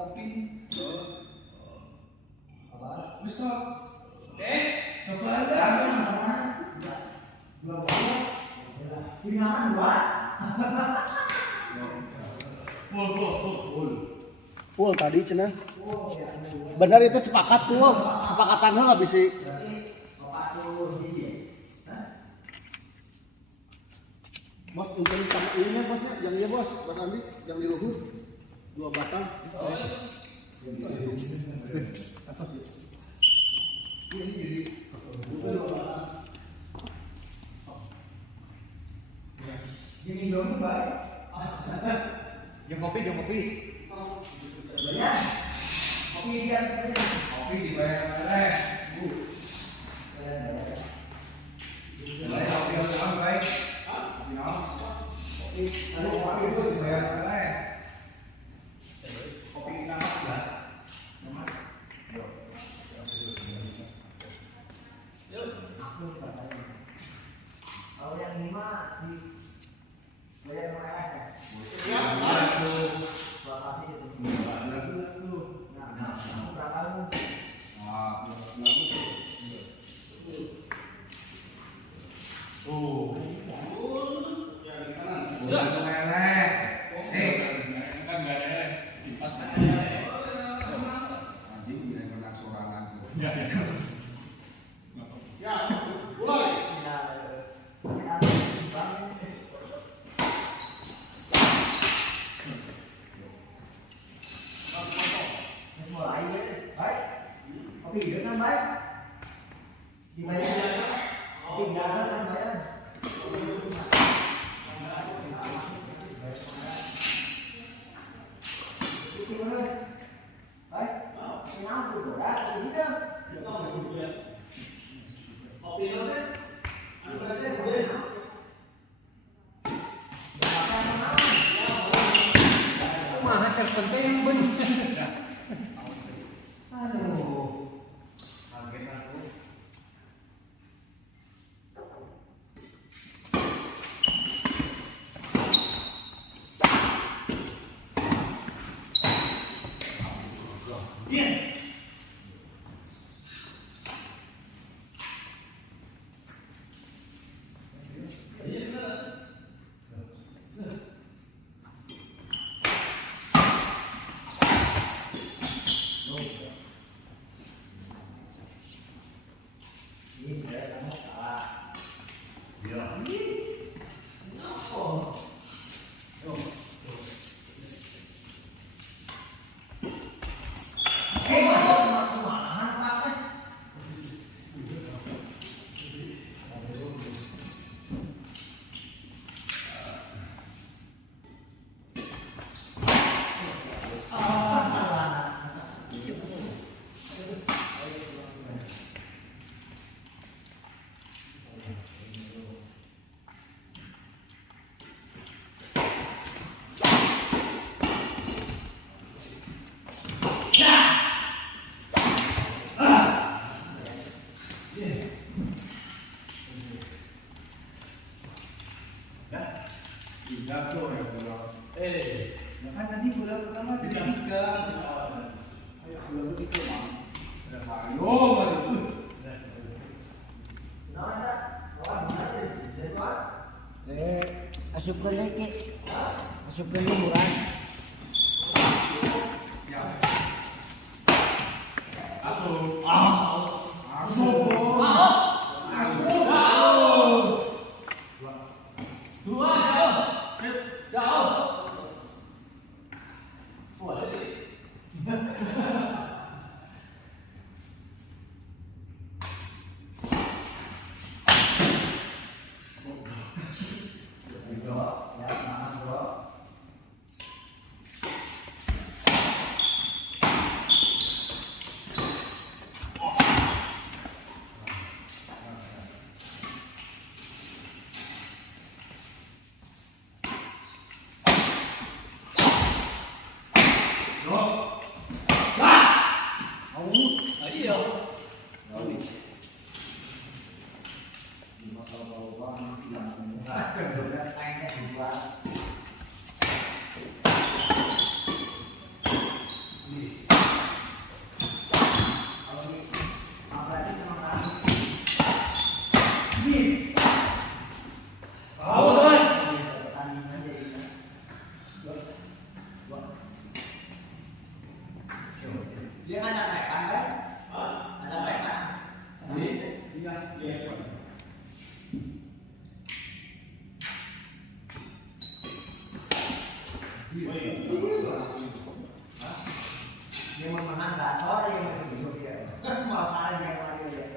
kopi. Apa? Besok. Coba aja. Dua bola. Gimana dua? Full tadi cenah. Benar itu sepakat tuh, sepakatan lah bisi. Bos, untuk sama ini bosnya, yang iya bos, Bos Andi, yang di luhur, 2 batang. Gini dong baik. Yang kopi. Ya. Kopi dia. Kopi dibayar oleh. Bayar kopi orang baik. Kopi itu dibayar oleh. Kopi kita enggak. Kalau yang 5 di bayar oleh ya. Ya, makasih itu. Nah, kamu berapa lu? Kopi dengan baik dibayar kopi biasa kan bayar baik kenapa tuh dah kita kopi itu kan mana serpenting yang benar. Aduh. Jatuh ya pulang. Kan tadi bulan pertama 3. Ayo bulan begitu mah. Ayo masuk. Nada, kawan ada jadwal. Asupkan lagi. Asupkan murah. Ya. Asup. Asup. Dia ngajak rekan kan? Ngajak rekan. Iya. Dia mau menang gacor ya masih besok dia. Mau salah dia lagi ya.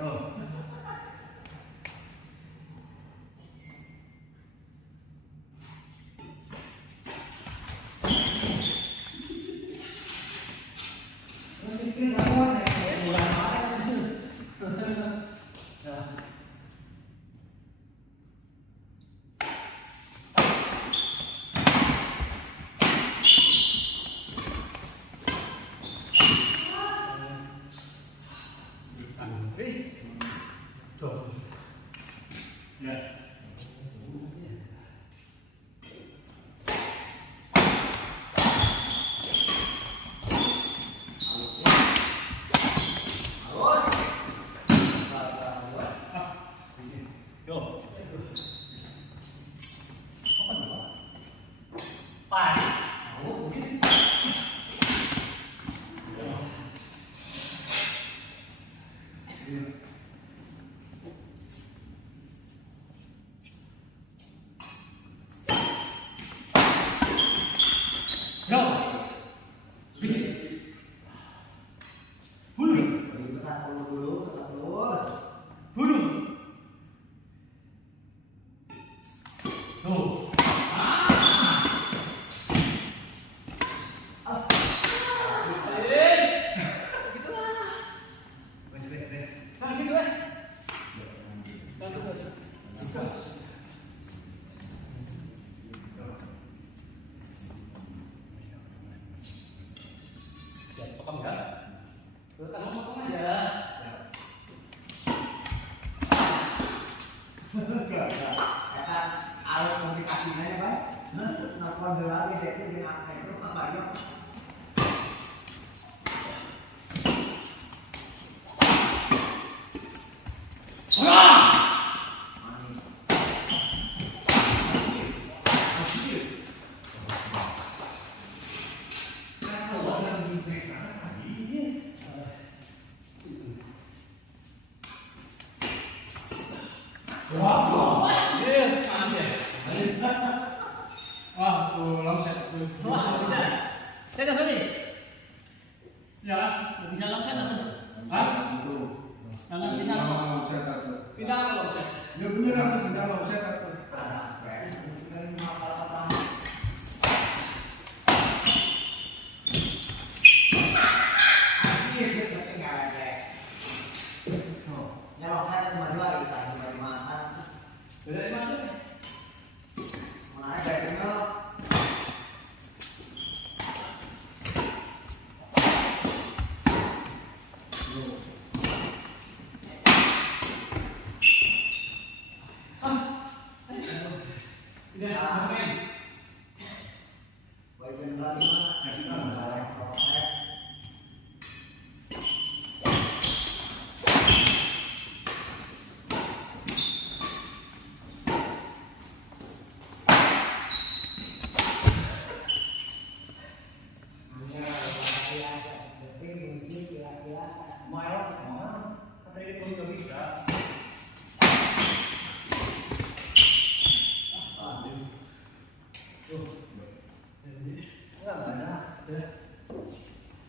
Kata alat komunikasinya ya Pak. Nelfon lagi itu di angka itu Pak Bayo. Wah, tuh longset tuh. Wah, bisa. Saya kan tadi. Ya kan? Bisa longset atau? Hah? Jangan kita. Kita longset. Ya bener aku tidak longset aku.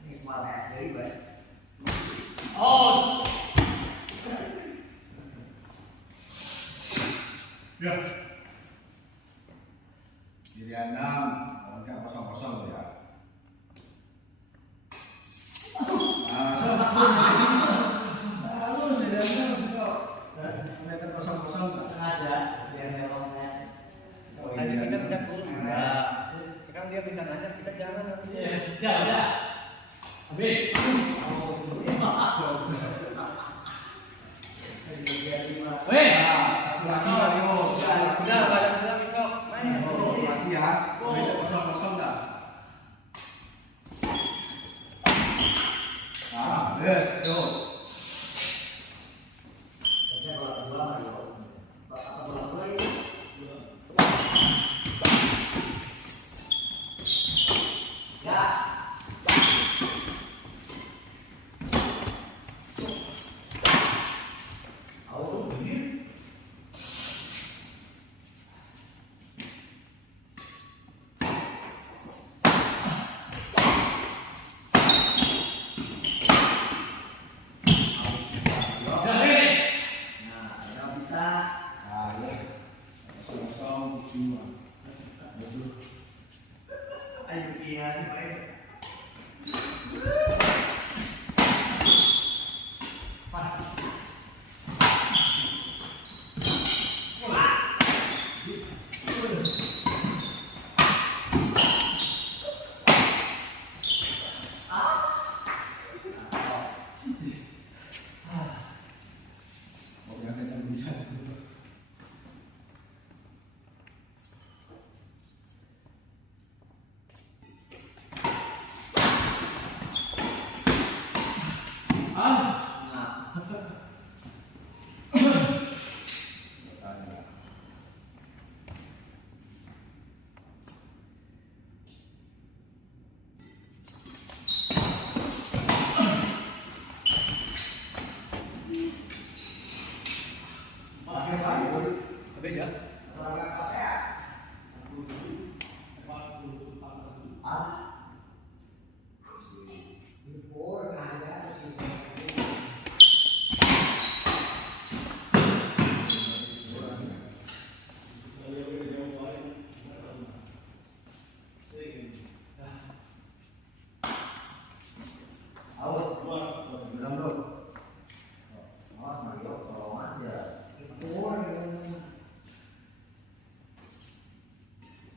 Ini semua SD baik. Oh. Ya. Jadi 6, enggak kosong-kosong ya. Meter kosong-kosong Sengaja biar dia longset. Tadi kita minta turun. Sekarang dia minta nanya, kita jangan. Ya, udah. Habis. Weh. satu lagi Mario. Udah, banyak besok. Main. Satu lagi ya. Meter kosong-kosong dah. Yes, yuk.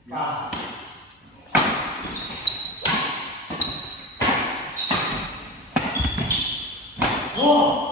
Ya. Oh.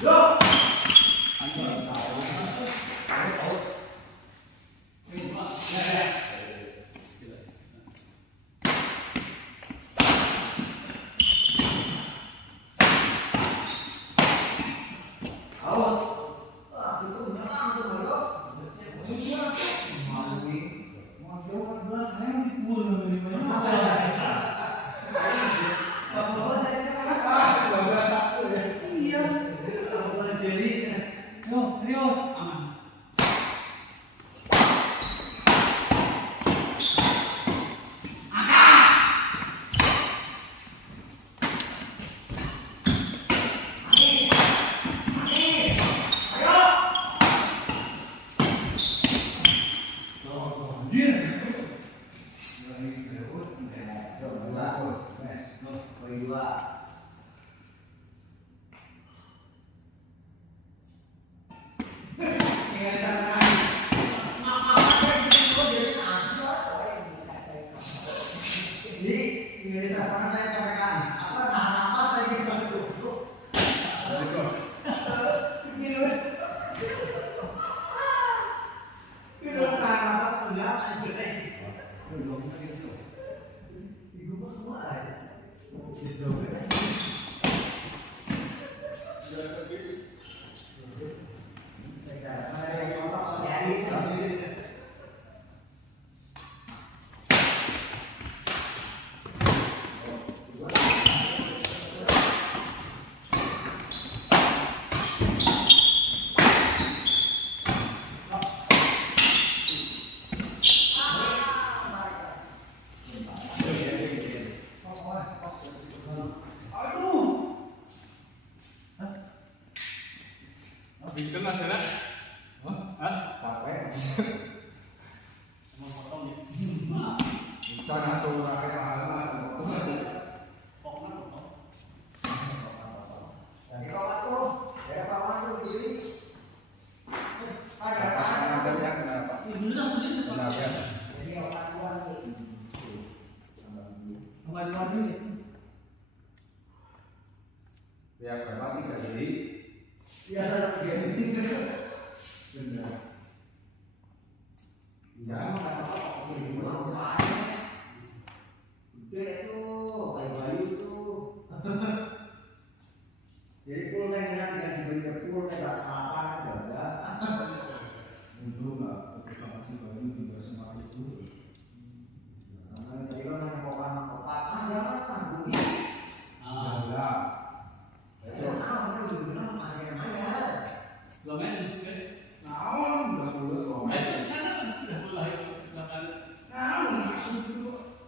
Yo. Begitu mas ya? Hah? Capek. Mau potong ya. Sana suara kayak mahal. Pokoknya potong. Jadi kawan tuh, ya kawan tuh jadi ada Ada yang kenapa? Kenapa? jadi otak kuat nih. Kemarin ini. Ya berapa tiga jadi? Biasa begini. Benar. Ya, kata ini mau gede tuh, bayi-bayi tuh. Jadi full kan kita tidak sebenarnya full kan nggak salah kan juga. Untuk nggak ketika si bayi juga semakin itu. Jadi kan hanya kopan kopan, jangan kan bunyi. Ada. Ya, nah, itu juga masih yang mana? Naon udah mulai kok. Naon masuk dulu.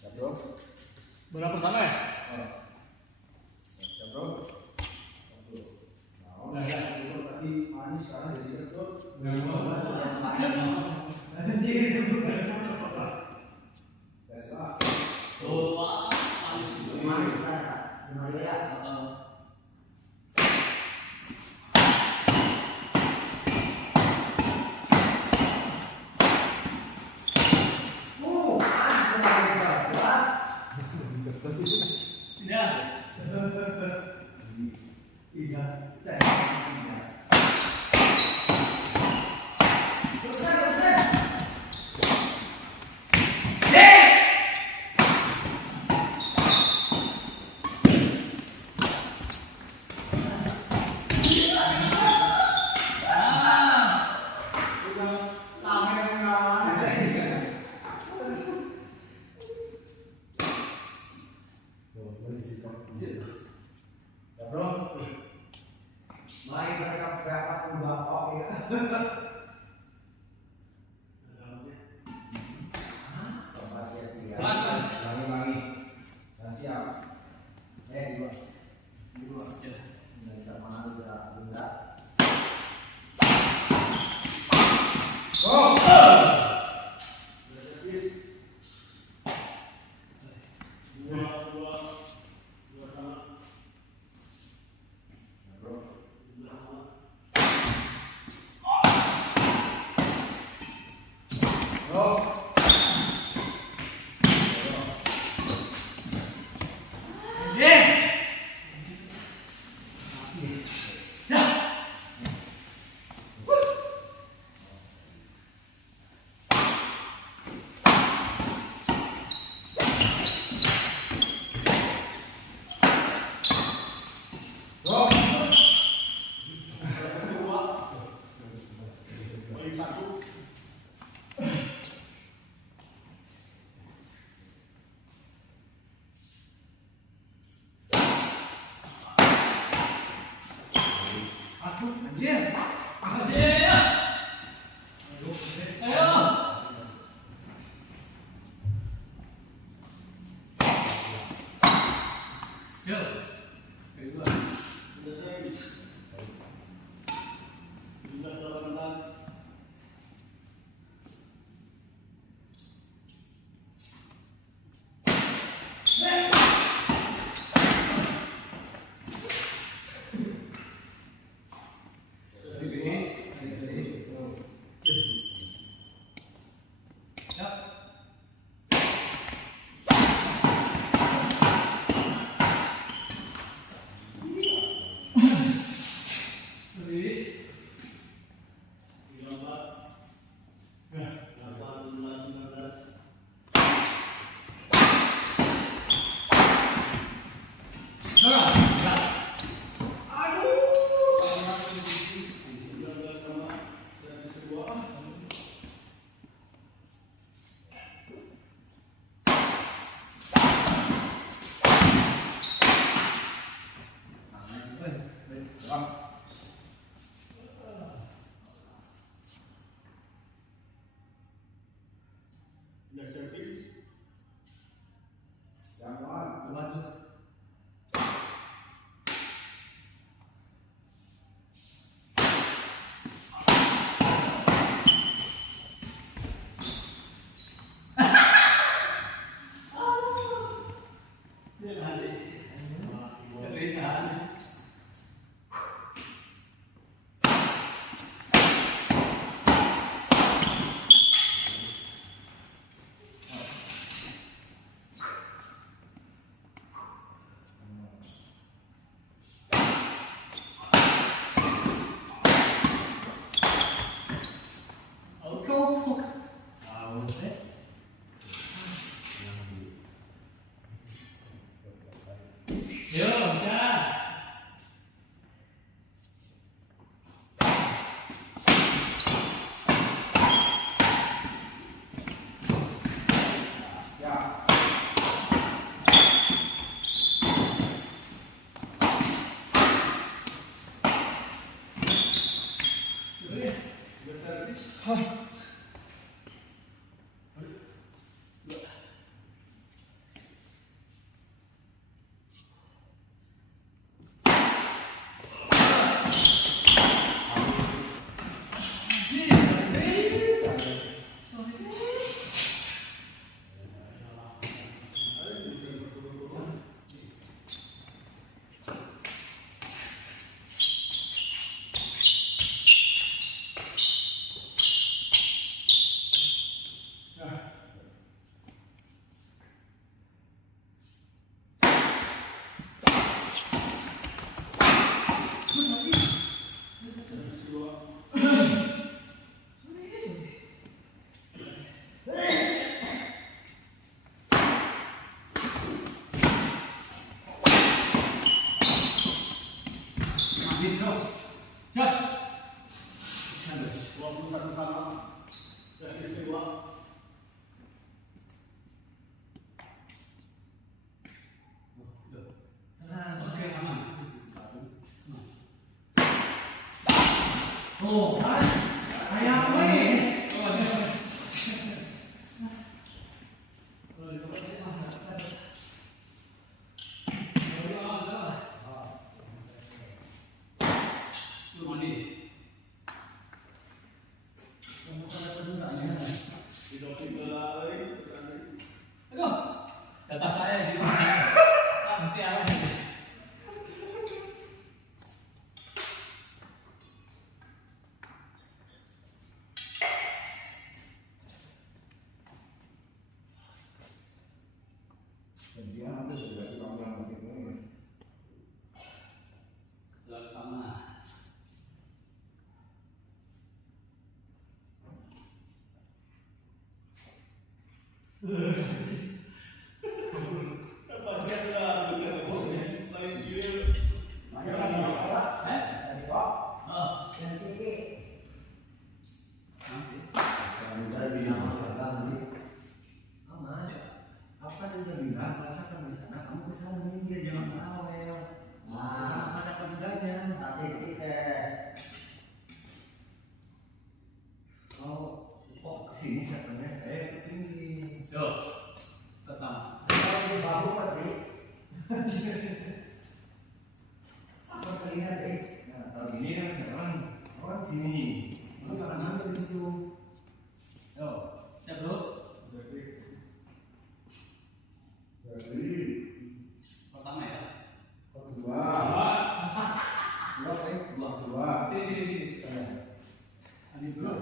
Ya bro. Berapa pertama ya? Ya bro. Naon? Dulu tadi manis sekarang jadi kedut. Tesla. Masih sana, di Maria. Ya bro. Mari saya berapa pun bapak ya. Bapak sia-sia. Wangi-wangi. Dan siap. Dua. Nggak bisa mana juga enggak. Go. Udah servis. Yang mana? Tuh kan, kayak nih. Data saya di mana? Mesti arah. Dan dia hampir sudah dipanggil begini. Lama. Apa yang dia bilang, kalau saya di sana, kamu kesana minggir, jangan bawel. Nah, ada pembedanya. Kalau kok kesini katanya saya kepingin. Yo, tetap. Nah, kalau gini kan orang sini, lu jangan ngambil di situ. Yo, siap bro. Pertama ya. Kedua. Kedua. Ini dulu.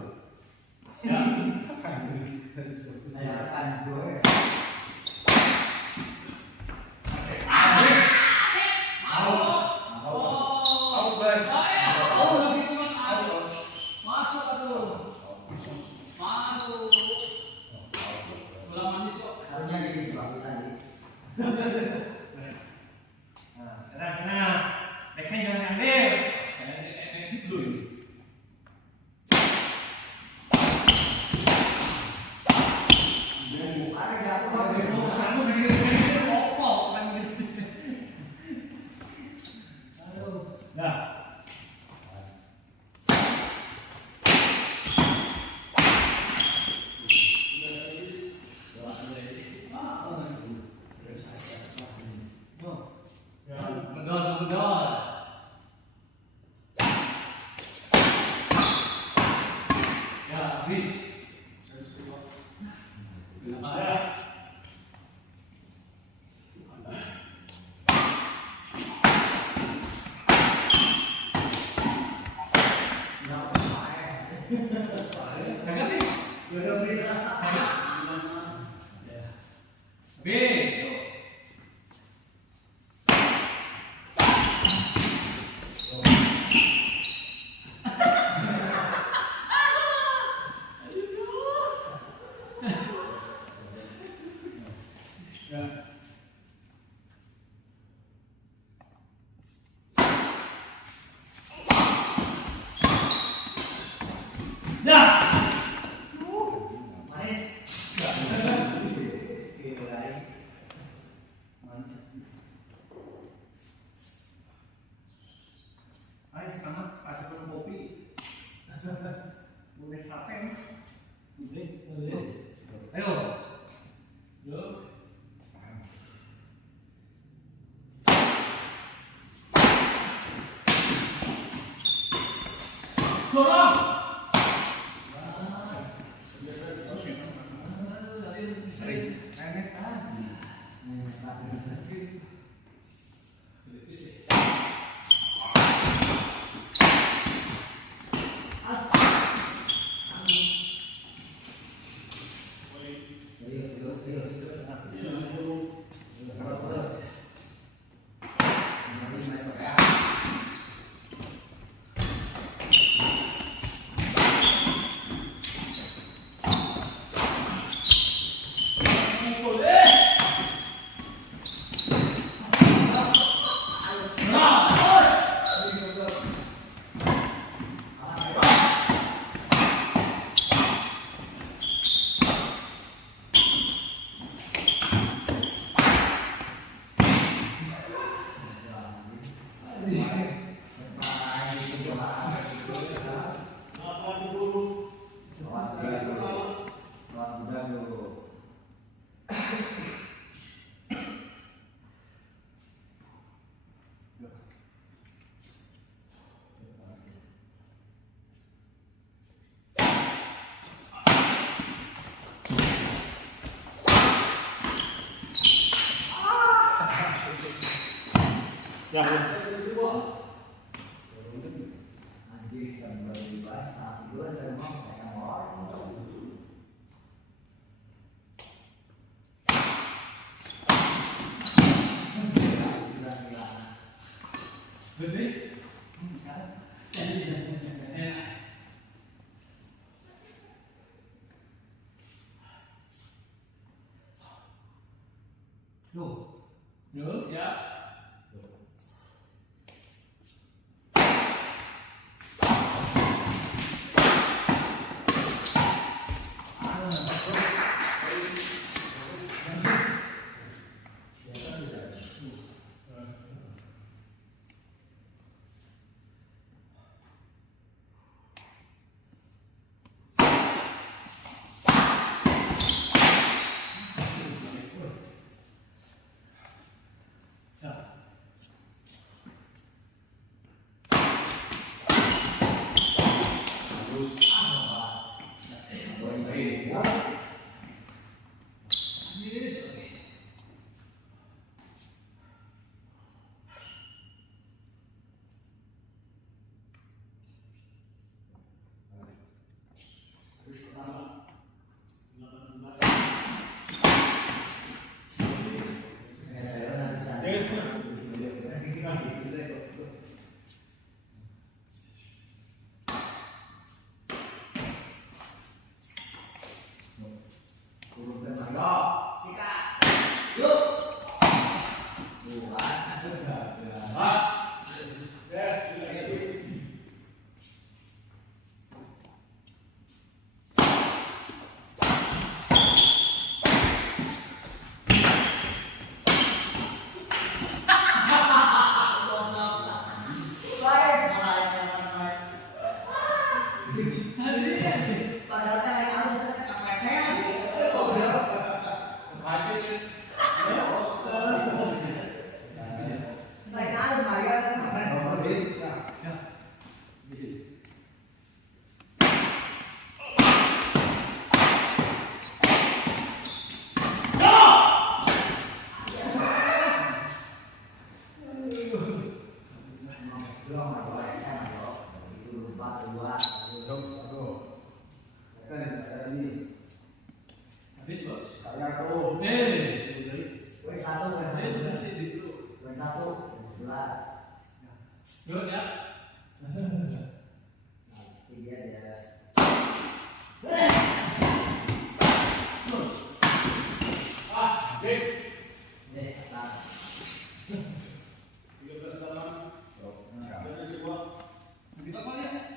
Ya. Anjir sampai dibahas, nah itu ada rumah saya mau orang. Được, dạ. Habis bos. Saya tahu. Yuk ya. Kita kau lihat.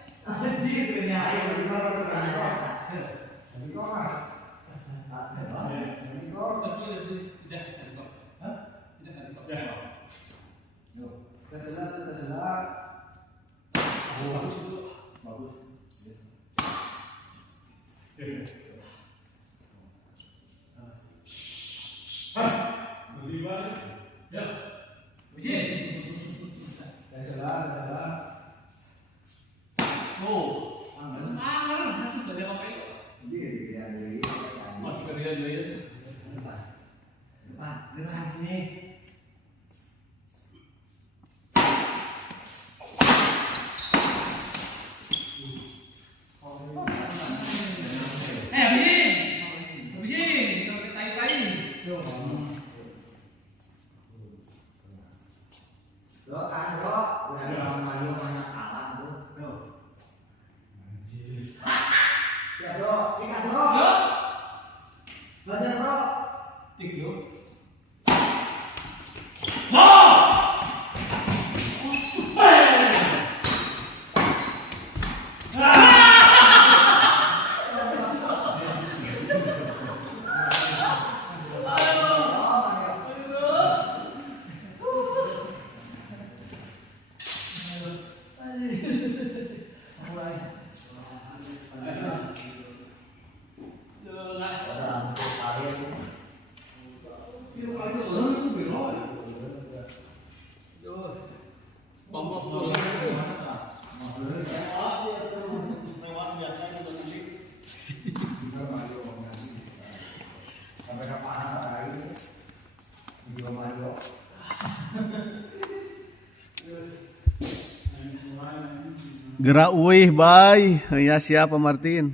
Gerak uih bay. Ya siapa Martin?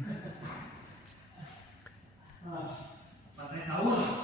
Pakai saus.